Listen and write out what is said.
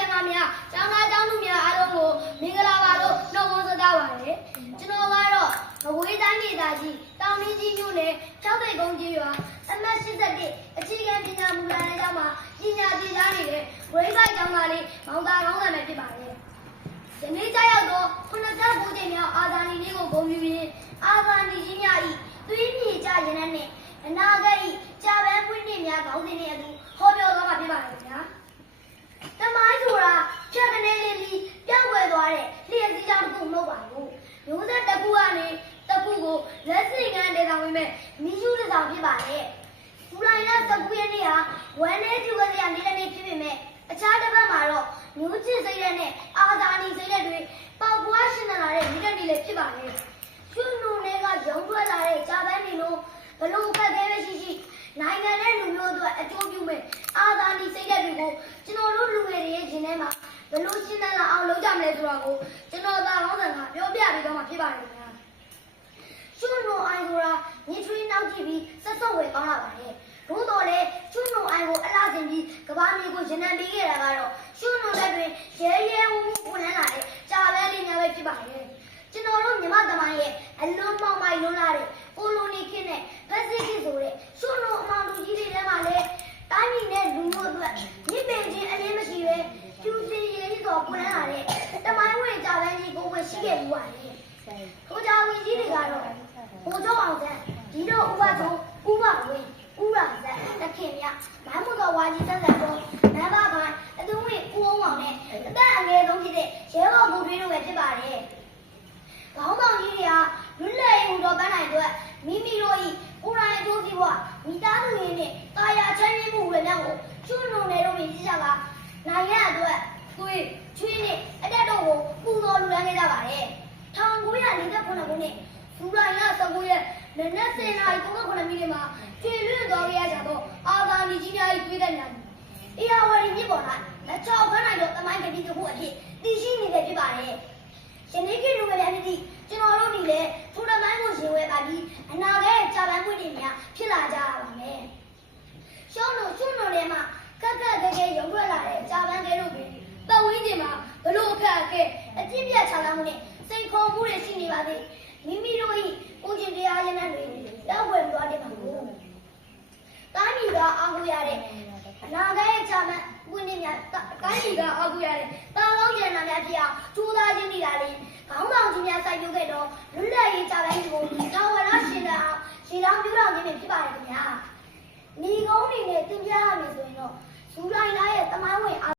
ဆရာမများကျောင်းသားကျောင်းသူများအားလုံးကိုမင်္ဂလာပါလို့နှုတ်ခွန်းဆက်သပါတယ်ကျွန်တော်ကတော့အဝေးတိုင်းဒေသကြီးတောင်ရင်းကြီးမြို့နယ်6သိပ်ကုန်းကြီးရွာအမှတ်81အခြေခံပညာမူလတန်းကျောင်းမှာပညာသင်ကြားနေတဲ့ဝိခိုင်ကျောင်းသားလေးမောင်သားကောင်းဆံပဲဖြစ်ပါတယ်ဒီနေ့ကျရောက်သော89ကြိမ်မြောက်အာဇာနည်နေ့ကိုဂုဏ်ပြုပြီးအာဇာနည်ကြီးများ၏သွေးမြေကြရင်နဲ့အနာဂတ်၏ကြာပန်းပွင့်နေ့များခေါင်းစဉ်နဲ့အတူဟောပြောသွားမှာဖြစ်ပါတယ်ခင်ဗျာတမိုင်းဆိုတာဖြတ်ကနေလေးပြီးပြောင်းွယ်သွားတဲ့လျှက်စီးကြောင်းတစ်ခုမဟုတ်ပါဘူးမျိုးဆက်တစ်ခုကနေတစ်ခုကိုလက်စိတ်ကန်းဒေတာဝင်မဲ့မိရှုတစ်ဆောင်ဖြစ်ပါတယ်ဇူလိုင်လ19ရက်နေ့ဟာဝမ်းနဲ့ကျူကစရာနေ့တစ်နေ့ဖြစ်ပေမဲ့အခြားတစ်ပတ်မှာတော့မျိုးချစ်စိတ်ရက်နဲ့အာဇာနည်စိတ်ရက်တွေပေါက်ပွားရှင်သန်လာတဲ့နေ့တစ်နေ့လည်းဖြစ်ပါတယ်ကျွန်းလူတွေကရုံထွက်လာတဲ့ဂျာပန်ပြည်လိုဘလို့ဖက်ခဲပဲရှိရှိနိုင်ငံနဲ့လူမျိုးတို့အကျိုးပြုမဲ့အာဇာနည်စိတ်ရက်တွေကိုကျွန်တော်တို့လူငယ်တွေရဲ့ရှင်ထဲမှာဘလို့ရှင်းသန်လာအောင်လုပ်ကြမလဲဆိုတာကိုကျွန်တော်သာကောင်းဆန်ကပြောပြပေးတော့မှာဖြစ်ပါတယ်ခင်ဗျာကျွန်းလူအိုင်ဆိုတာညထွေးနောက်ကြည့်ပြီးစက်စုပ်ဝယ်ကောင်းလာပါတယ်ဘို့တော်လည်းကျွန်းလူအိုင်ကိုအလားတင်ပြီးကဘာမျိုးကိုရင်နံပေးခဲ့တာကတော့ကျွန်းလူလက်တွင်ရဲရဲဝူးဝူးဝင်လာတဲ့ကြာပန်းလေးများပဲဖြစ်ပါတယ်ကျွန်တော်တို့မြမသမိုင်းရဲ့အလုံးမောင်မိုင်လွန်းလာတဲ့ကိုလိုနီခေတ်နဲ့ဖက်စစ်ခေတ်ဆိုတဲ့ကျွန်းလူအမောင်လူကြီးတွေထဲမှာလည်းတိုင်းပြည်နဲ့လူမျိုးအတွက်မြင့်ပင်ခြင်းအလင်းမရှိပဲကျူစီရည်စွာပွင့်လာတဲ့တမိုင်းဝင်ကြာပန်းကြီးကိုဝယ်ရှိခဲ့ပြီးပါတယ်။ထိုကြာဝင်ကြီးတွေကတော့ဘိုးကျော်အောင်ဆန်းဒီတော့ဥပဒေဥပဝင်းဥရဇက်တခင်မြမမ်းမှုတော်ဝါကြီးဆက်ဆက်တော့နန်းပါပိုင်းအသူဝင်ဦးအောင်အောင်နဲ့အသက်အငယ်ဆုံးဖြစ်တဲ့ရဲဘော်ဘူထွေးတို့ပဲဖြစ်ပါတယ်။ခေါင်းဆောင်ကြီးတွေဟာလွတ်လပ်ရေးဟူတော်ပန်းနိုင်အတွက်မိမိတို့၏ကိုယ်တိုင်အကျိုးစီးပွားမိသားစုရင်းနဲ့တာယာချမ်းမြေ့မှုတွေများကိုကျွန်းလုံးနယ်တို့ပြင်ကြကနိုင်ငံအတွက်သွေးချွေးနဲ့အတက်တို့ကိုပူဇော်လူရန်ခဲ့ကြပါတယ်။1949ခုနှစ်ဇူလိုင်လ19ရက်နနက်10:39မိနစ်မှာကျွေလွင့်တော်ရကြသောအာဇာနည်ကြီးများ၏တွေ့တဲ့နာမည်အေယာဝတီမြစ်ပေါ်၌လက်ချောက်ခန်းနိုင်သောတမိုင်းကတိတစ်ခုအဖြစ်တည်ရှိနေတဲ့ဖြစ်ပါတယ်။ယနေ့ခေတ်လူငယ်များသည့်ကျွန်တော်တို့ဒီလေထိုတမိုင်းကိုရှင်ဝဲပါပြီးအနာဂတ်ကြာပန်းပွင့်တွေများဖြစ်လာကြရပါမယ်။ရှောင်းတို့ကျွန်းတို့ထဲမှာကက်ကက်ခဲရုံထွက်လာတဲ့ကြာပန်းကဲတို့ပြီးပတ်ဝန်းကျင်မှာဘလို့အခက်အခဲအပြစ်ပြတ်ချလာမှုနဲ့စိန်ခေါ်မှုတွေရှိနေပါသေးမိမိတို့၏ကိုကျင်တရားရည်နဲ့တွေရောက်ွယ်သွားတယ်မှာကိုတိုင်းပြည်ကအားကိုးရတဲ့အနာဂတ်ကြာပန်းပွင့်တွေများတိုင်းပြည်ကအားကိုးရတဲ့တာကောင်းကျန်နာများဖြစ်အောင်ကြိုးစားခြင်းနေတာလေခေါင်းဆောင်ကြီးများစိုက်ပျိုးခဲ့တော့လွတ်လပ်ရေးကြာပန်းကြီးကိုသာဝရရှင်တဲ့အောင်ရှင်းအောင်ပြုလုပ်ခြင်းဖြစ်ပါတယ်ခင်ဗျာညီကုန်းနေနဲ့တင်ပြရမယ်ဆိုရင်တော့ဇူလိုင်လရဲ့တမိုင်းဝင်